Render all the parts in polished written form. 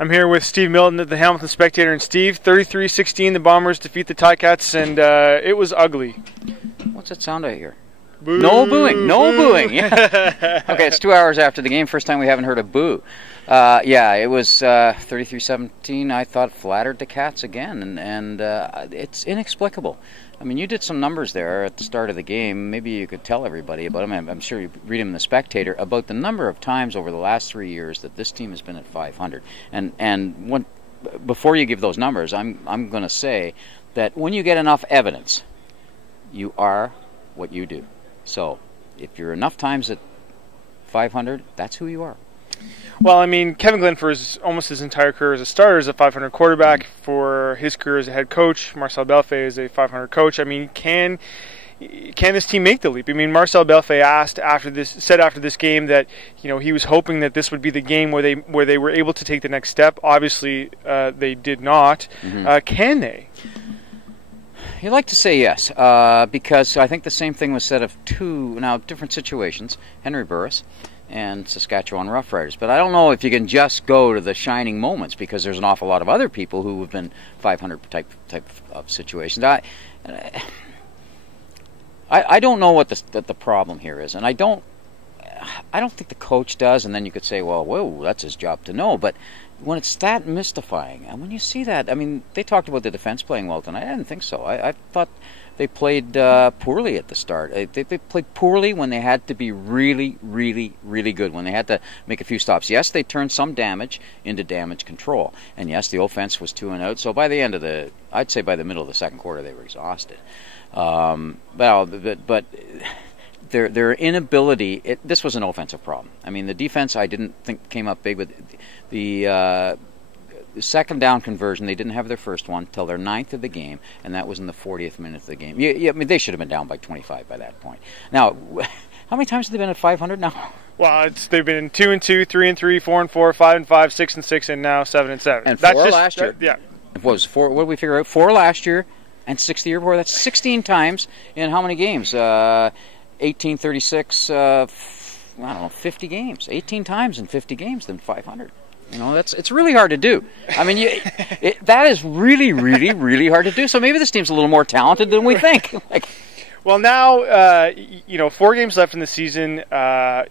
I'm here with Steve Milton at the Hamilton Spectator. And Steve, 33-16, the Bombers defeat the Ticats, and it was ugly. What's that sound I hear? Boo. No booing. No booing. Yeah. Okay, it's 2 hours after the game. First time we haven't heard a boo. Yeah, it was 33-17. I thought flattered the Cats again, and it's inexplicable. I mean, you did some numbers there at the start of the game. Maybe you could tell everybody about them. I'm sure you read them in the Spectator about the number of times over the last 3 years that this team has been at 500. And before you give those numbers, I'm going to say that when you get enough evidence, you are what you do. So if you're enough times at 500, that's who you are. Well, I mean, Kevin Glenn, for almost his entire career as a starter, is a 500 quarterback. For his career as a head coach, Marcel Belfait is a 500 coach. I mean, can this team make the leap? I mean, Marcel Belfait said after this game that he was hoping that this would be the game where they were able to take the next step. Obviously, they did not. Can they? You'd like to say yes, because I think the same thing was said of two different situations, Henry Burris and Saskatchewan Roughriders. But I don't know if you can just go to the shining moments, because there's an awful lot of other people who have been 500 type of situations. I don't know what the problem here is, and I don't think the coach does. And then you could say, well, whoa, that's his job to know. But when it's that mystifying, and when you see that, I mean, they talked about the defense playing well tonight. I didn't think so. I thought they played poorly at the start. They played poorly when they had to be really, really, really good, when they had to make a few stops. Yes, they turned some damage into damage control. And yes, the offense was 2 and out. So by the end of I'd say by the middle of the second quarter, they were exhausted. But their inability, this was an offensive problem. I mean, the defense I didn't think came up big, but the second down conversion, they didn't have their first one till their 9th of the game, and that was in the 40th minute of the game. I mean, they should have been down by 25 by that point. Now, how many times have they been at 500 now? Well, they've been 2-2, 3-3, 4-4, 5-5, 6-6, and now 7-7. And that's 4 last year. Yeah. What was 4? What did we figure out? 4 last year and 6 the year before. That's 16 times in how many games? 18, 36, I don't know, 50 games. 18 times in 50 games than 500. It's really hard to do. I mean, that is really, really, really hard to do. So maybe this team's a little more talented than we think. Well, now, 4 games left in the season. I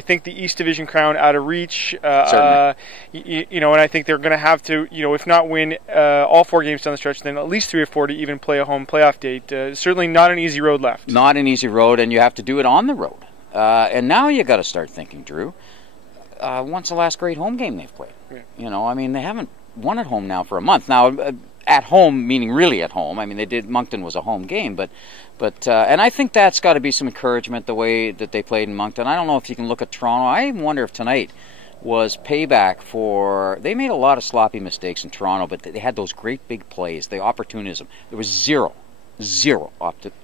think the East Division crown out of reach. And I think they're going to have to, if not win all 4 games down the stretch, then at least 3 or 4 to even play a home playoff date. Certainly not an easy road left. Not an easy road, and you have to do it on the road. And now you got to start thinking, Drew. When's the last great home game they've played? Yeah. I mean, they haven't won at home now for a month. Now, at home, meaning really at home. I mean, Moncton was a home game, but and I think that's got to be some encouragement, the way that they played in Moncton. I don't know if you can look at Toronto. I even wonder if tonight was payback for, they made a lot of sloppy mistakes in Toronto, but they had those great big plays, the opportunism. There was zero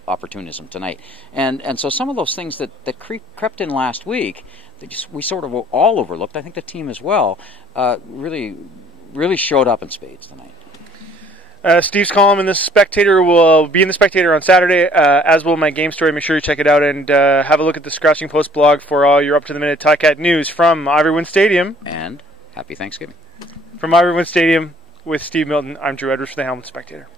opportunism tonight, and so some of those things that crept in last week, we sort of all overlooked. I think the team as well really showed up in spades tonight. Steve's column in the Spectator will be in the Spectator on Saturday, as will my game story. Make sure you check it out, and have a look at the Scratching Post blog for all your up-to-the-minute Ticat news from Ivory Stadium. And happy Thanksgiving. From Ivory Stadium with Steve Milton, I'm Drew Edwards for the Hamilton Spectator.